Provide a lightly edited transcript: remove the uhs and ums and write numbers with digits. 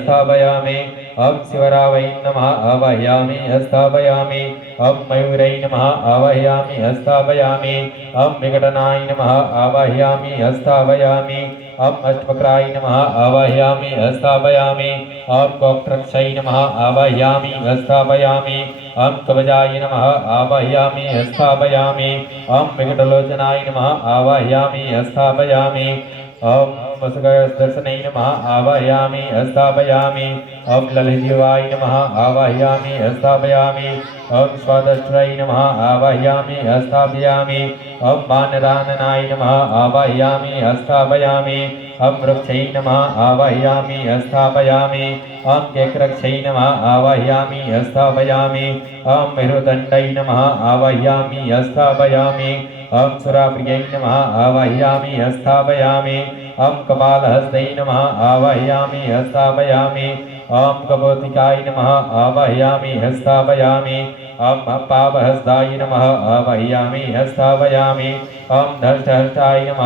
स्थापयामि ओम शिवरावै नमः आवाहयामि स्थापयामि ओम मयूरै नमः आवाहयामि स्थापयामि ओम विकटनाय नमः आवाहयामि स्थापयामि ओम अष्टवक्राय नमः आवाहयामि स्थापयामि ओम गोत्रक्षय नमः आवाहयामि स्थापयामि ओम कवचाय नमः आवाहयामि स्थापयामि ओम विकटलोचनाय नमः आवाहयामि स्थापयामि ओम वसुदर्शनै नमः आवाहयामि स्थापयामि ओम ललितजीवाय नमः आवाहयामि स्थापयामि ओम स्वादष्ट्रै नमः आवाहयामि स्थापयामि ओम वानराननाय नमः आवाहयामि स्थापयामि ओम वृक्षै नमः आवाहयामि स्थापयामि ओम केक्रक्षै नमः आवाहयामि स्थापयामि ओम मेरुदण्डै नमः आवाहयामि स्थापयामि ओम सुराप्रियै नमः आवाहयामि स्थापयामि ओम कपालहस्तै नमः आवाहयामि स्थापयामि ओम कपोतिकाय नमः आवाहयामि स्थापयामि ओम पापहस्ताय नमः आवाहयामि स्थापयामि ओम धष्टहस्ताय नमः